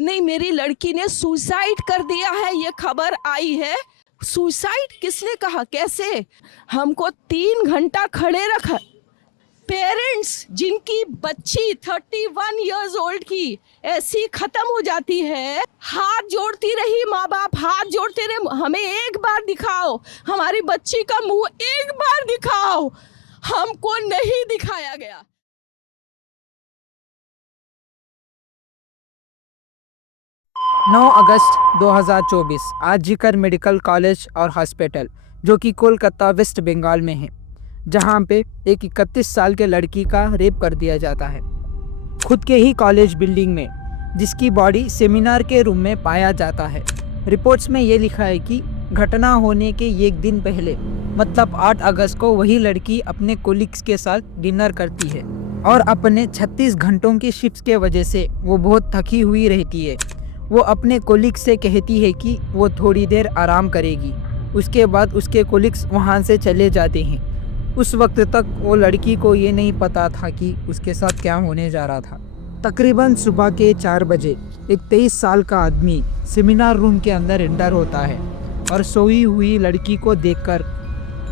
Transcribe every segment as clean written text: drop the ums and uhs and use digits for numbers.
नहीं, मेरी लड़की ने सुसाइड कर दिया है, ये खबर आई है। सुसाइड किसने कहा, कैसे? हमको 3 घंटा खड़े रखा। पेरेंट्स जिनकी बच्ची 31 इयर्स ओल्ड की ऐसी खत्म हो जाती है, हाथ जोड़ती रही, माँ बाप हाथ जोड़ते रहे, हमें एक बार दिखाओ, हमारी बच्ची का मुंह एक बार दिखाओ। हमको नहीं दिखाया गया। 9 अगस्त 2024 आरजीकर मेडिकल कॉलेज और हॉस्पिटल, जो कि कोलकाता वेस्ट बंगाल में है, जहां पे एक 31 साल के लड़की का रेप कर दिया जाता है खुद के ही कॉलेज बिल्डिंग में, जिसकी बॉडी सेमिनार के रूम में पाया जाता है। रिपोर्ट्स में ये लिखा है कि घटना होने के एक दिन पहले, मतलब 8 अगस्त को, वही लड़की अपने कोलिग्स के साथ डिनर करती है और अपने 36 घंटों की शिफ्ट के वजह से वो बहुत थकी हुई रहती है। वो अपने कोलिग्स से कहती है कि वो थोड़ी देर आराम करेगी। उसके बाद उसके कोलिग्स वहाँ से चले जाते हैं। उस वक्त तक वो लड़की को ये नहीं पता था कि उसके साथ क्या होने जा रहा था। तकरीबन सुबह के 4 बजे एक 23 साल का आदमी सेमिनार रूम के अंदर एंटर होता है और सोई हुई लड़की को देखकर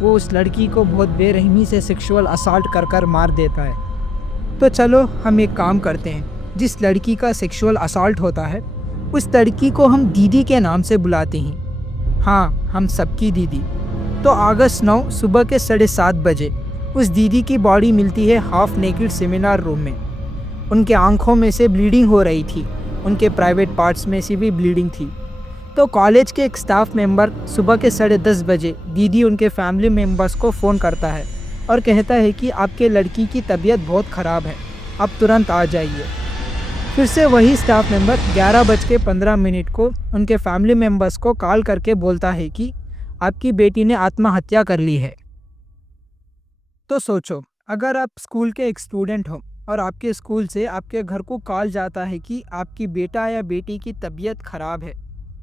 वो उस लड़की को बहुत बेरहमी से सेक्सुअल असॉल्ट कर मार देता है। तो चलो हम एक काम करते हैं, जिस लड़की का सेक्सुअल असॉल्ट होता है उस लड़की को हम दीदी के नाम से बुलाते हैं। हाँ, हम सबकी दीदी। तो अगस्त 9 सुबह के 7:30 बजे उस दीदी की बॉडी मिलती है हाफ नेकेड सेमिनार रूम में। उनके आंखों में से ब्लीडिंग हो रही थी, उनके प्राइवेट पार्ट्स में से भी ब्लीडिंग थी। तो कॉलेज के एक स्टाफ मेंबर सुबह के 10:30 बजे दीदी उनके फैमिली मेंबर्स को फ़ोन करता है और कहता है कि आपके लड़की की तबीयत बहुत ख़राब है, आप तुरंत आ जाइए। फिर से वही स्टाफ मेंबर 11:15 को उनके फैमिली मेंबर्स को कॉल करके बोलता है कि आपकी बेटी ने आत्महत्या कर ली है। तो सोचो, अगर आप स्कूल के एक स्टूडेंट हो और आपके स्कूल से आपके घर को कॉल जाता है कि आपकी बेटा या बेटी की तबीयत ख़राब है।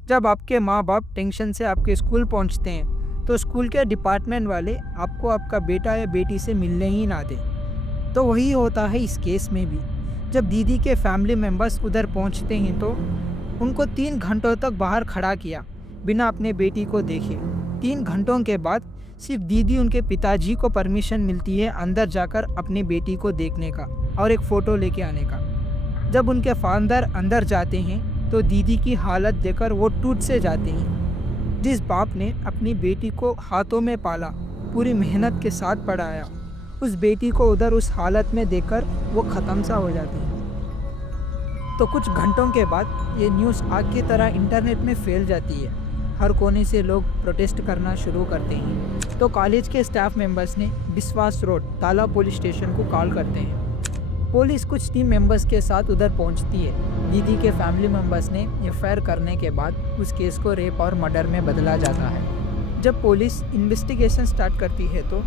जब आपके माँ बाप टेंशन से आपके स्कूल पहुँचते हैं तो स्कूल के डिपार्टमेंट वाले आपको आपका बेटा या बेटी से मिलने ही ना दें। तो वही होता है इस केस में भी। जब दीदी के फैमिली मेंबर्स उधर पहुंचते हैं तो उनको 3 घंटों तक बाहर खड़ा किया बिना अपने बेटी को देखे। 3 घंटों के बाद सिर्फ दीदी उनके पिताजी को परमिशन मिलती है अंदर जाकर अपनी बेटी को देखने का और एक फ़ोटो लेके आने का। जब उनके फादर अंदर जाते हैं तो दीदी की हालत देखकर वो टूट से जाते हैं। जिस बाप ने अपनी बेटी को हाथों में पाला, पूरी मेहनत के साथ पढ़ाया, उस बेटी को उधर उस हालत में देखकर वो ख़त्म सा हो जाती है। तो कुछ घंटों के बाद ये न्यूज़ आग की तरह इंटरनेट में फैल जाती है। हर कोने से लोग प्रोटेस्ट करना शुरू करते हैं। तो कॉलेज के स्टाफ मेंबर्स ने विश्वास रोड ताला पुलिस स्टेशन को कॉल करते हैं। पुलिस कुछ टीम मेंबर्स के साथ उधर पहुंचती है। दीदी के फैमिली मेंबर्स ने एफआईआर करने के बाद उस केस को रेप और मर्डर में बदला जाता है। जब पुलिस इन्वेस्टिगेशन स्टार्ट करती है तो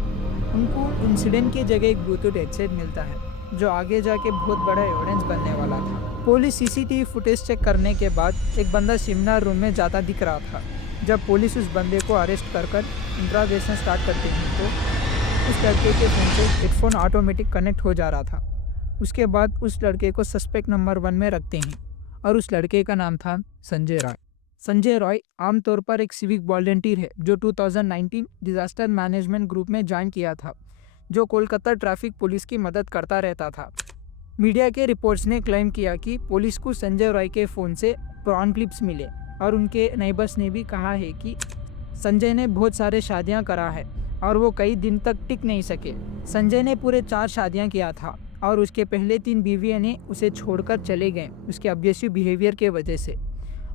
उनको इंसिडेंट की जगह एक ब्लूटूथ हेडसेट मिलता है, जो आगे जाके बहुत बड़ा एविडेंस बनने वाला था। पुलिस सीसीटीवी फुटेज चेक करने के बाद एक बंदा सेमिनार रूम में जाता दिख रहा था। जब पुलिस उस बंदे को अरेस्ट कर इंट्रोगेशन स्टार्ट करते हैं तो उस लड़के के फ़ोन से हेडफोन ऑटोमेटिक कनेक्ट हो जा रहा था। उसके बाद उस लड़के को सस्पेक्ट नंबर 1 में रखते हैं और उस लड़के का नाम था संजय रॉय। संजय रॉय आमतौर पर एक सिविक वॉलंटियर है जो 2019 डिज़ास्टर मैनेजमेंट ग्रुप में ज्वाइन किया था, जो कोलकाता ट्रैफिक पुलिस की मदद करता रहता था। मीडिया के रिपोर्ट्स ने क्लेम किया कि पुलिस को संजय रॉय के फ़ोन से प्रॉन क्लिप्स मिले और उनके नेबर्स ने भी कहा है कि संजय ने बहुत सारे शादियां करा है और वो कई दिन तक टिक नहीं सके। संजय ने पूरे 4 शादियां किया था और उसके पहले 3 बीवियां ने उसे छोड़कर चले गए उसके अब्यूसिव बिहेवियर के वजह से,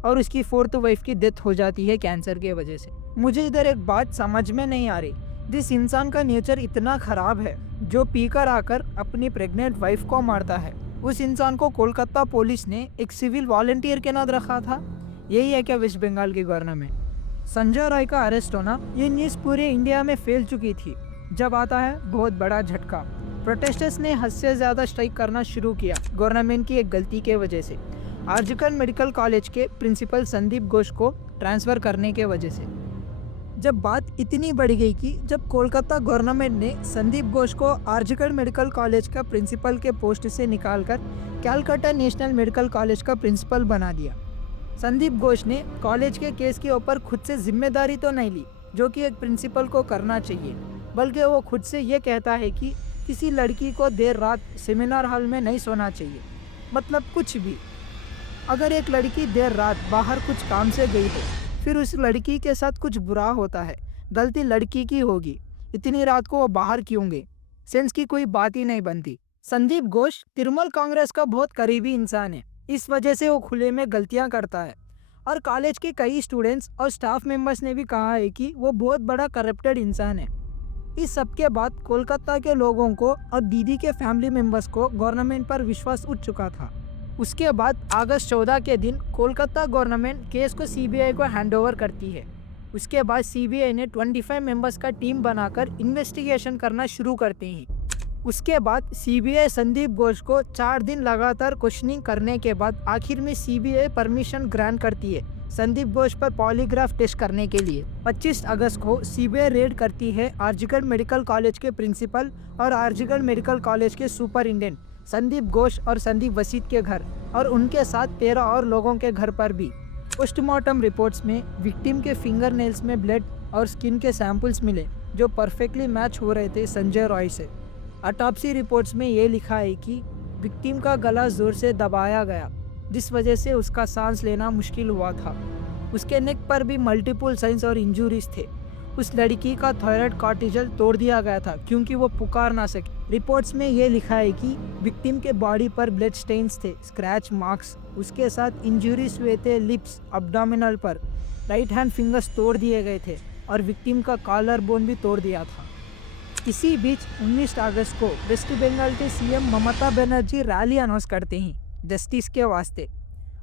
और उसकी 4th वाइफ की डेथ हो जाती है कैंसर के वजह से। मुझे इधर एक बात समझ में नहीं आ रही, जिस इंसान का नेचर इतना ख़राब है जो पीकर आकर अपनी प्रेग्नेंट वाइफ को मारता है, उस इंसान को कोलकाता पुलिस ने एक सिविल वॉलंटियर के नाम रखा था। यही है क्या वेस्ट बंगाल की गवर्नमेंट? संजय रॉय का अरेस्ट होना, ये न्यूज़ पूरे इंडिया में फैल चुकी थी। जब आता है बहुत बड़ा झटका, प्रोटेस्टर्स ने हद से ज़्यादा स्ट्राइक करना शुरू किया गवर्नमेंट की एक गलती के वजह से। आरजीकर मेडिकल कॉलेज के प्रिंसिपल संदीप घोष को ट्रांसफ़र करने के वजह से, जब बात इतनी बढ़ गई कि जब कोलकाता गवर्नमेंट ने संदीप घोष को आरजीकर मेडिकल कॉलेज का प्रिंसिपल के पोस्ट से निकालकर कैलकाटा नेशनल मेडिकल कॉलेज का प्रिंसिपल बना दिया। संदीप घोष ने कॉलेज के केस के ऊपर खुद से जिम्मेदारी तो नहीं ली, जो कि एक प्रिंसिपल को करना चाहिए, बल्कि वो खुद से ये कहता है कि किसी लड़की को देर रात सेमिनार हॉल में नहीं सोना चाहिए। मतलब कुछ भी, अगर एक लड़की देर रात बाहर कुछ काम से गई हो, फिर उस लड़की के साथ कुछ बुरा होता है, गलती लड़की की होगी, इतनी रात को वो बाहर क्यों गई? सेंस की कोई बात ही नहीं बनती। संदीप घोष तृणमूल कांग्रेस का बहुत करीबी इंसान है, इस वजह से वो खुले में गलतियां करता है। और कॉलेज के कई स्टूडेंट्स और स्टाफ मेंबर्स ने भी कहा है कि वो बहुत बड़ा करप्टेड इंसान है। इस सब के बाद कोलकाता के लोगों को और दीदी के फैमिली मेंबर्स को गवर्नमेंट पर विश्वास उठ चुका था। उसके बाद अगस्त 14 के दिन कोलकाता गवर्नमेंट केस को सीबीआई को हैंडओवर करती है। उसके बाद सीबीआई ने 25 मेंबर्स का टीम बनाकर इन्वेस्टिगेशन करना शुरू करते हैं। उसके बाद सीबीआई संदीप घोष को 4 दिन लगातार क्वेश्चनिंग करने के बाद आखिर में सीबीआई परमिशन ग्रांट करती है संदीप घोष पर पॉलीग्राफ टेस्ट करने के लिए। 25 अगस्त को सीबीआई रेड करती है आरजीकर मेडिकल कॉलेज के प्रिंसिपल और आरजीकर मेडिकल कॉलेज के सुपरिटेंडेंट संदीप घोष और संदीप वसीद के घर, और उनके साथ 13 और लोगों के घर पर भी। पोस्टमार्टम रिपोर्ट्स में विक्टिम के फिंगर नेल्स में ब्लड और स्किन के सैंपल्स मिले जो परफेक्टली मैच हो रहे थे संजय रॉय से। ऑटोप्सी रिपोर्ट्स में ये लिखा है कि विक्टिम का गला जोर से दबाया गया, जिस वजह से उसका सांस लेना मुश्किल हुआ था। उसके नेक पर भी मल्टीपल साइंस और इंजुरीज थे। उस लड़की का थायराइड कार्टिलेज तोड़ दिया गया था क्योंकि वो पुकार ना सके। रिपोर्ट्स में ये लिखा है कि विक्टिम के बॉडी पर ब्लड स्टेन्स थे, स्क्रैच मार्क्स, उसके साथ इंजुरीज हुए थे लिप्स, अब्डोमिनल पर। राइट हैंड फिंगर्स तोड़ दिए गए थे और विक्टिम का कॉलर बोन भी तोड़ दिया था। इसी बीच 19 अगस्त को वेस्ट बंगाल के CM Mamata Banerjee rally announce करते हैं जस्टिस के वास्ते।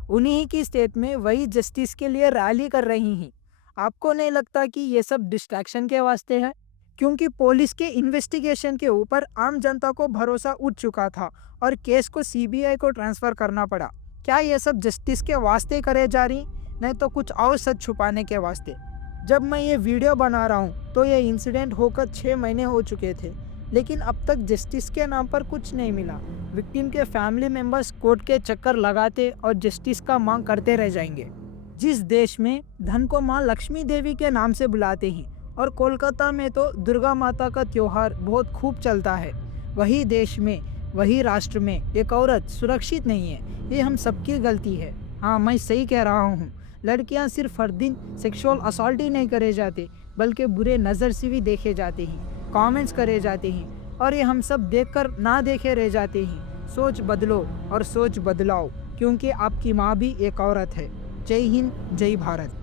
उन्हीं की स्टेट में वही जस्टिस के लिए रैली कर रही हैं। आपको नहीं लगता कि ये सब डिस्ट्रैक्शन के वास्ते है? क्योंकि पुलिस के इन्वेस्टिगेशन के ऊपर आम जनता को भरोसा उठ चुका था और केस को सीबीआई को ट्रांसफ़र करना पड़ा। क्या ये सब जस्टिस के वास्ते करे जा रही, नहीं तो कुछ और सच छुपाने के वास्ते? जब मैं ये वीडियो बना रहा हूँ तो ये इंसिडेंट होकर 6 महीने हो चुके थे, लेकिन अब तक जस्टिस के नाम पर कुछ नहीं मिला। विक्टिम के फैमिली मेंबर्स कोर्ट के चक्कर लगाते और जस्टिस का मांग करते रह जाएंगे। जिस देश में धन को माँ लक्ष्मी देवी के नाम से बुलाते हैं और कोलकाता में तो दुर्गा माता का त्योहार बहुत खूब चलता है, वही देश में, वही राष्ट्र में एक औरत सुरक्षित नहीं है, ये हम सबकी गलती है। हाँ, मैं सही कह रहा हूँ। लड़कियाँ सिर्फ हर दिन सेक्सुअल असॉल्ट ही नहीं करे जाते, बल्कि बुरे नज़र से भी देखे जाते हैं, कमेंट्स करे जाते हैं, और ये हम सब देखकर ना देखे रह जाते हैं। सोच बदलो और सोच बदलाओ, क्योंकि आपकी माँ भी एक औरत है। जय हिंद, जय भारत।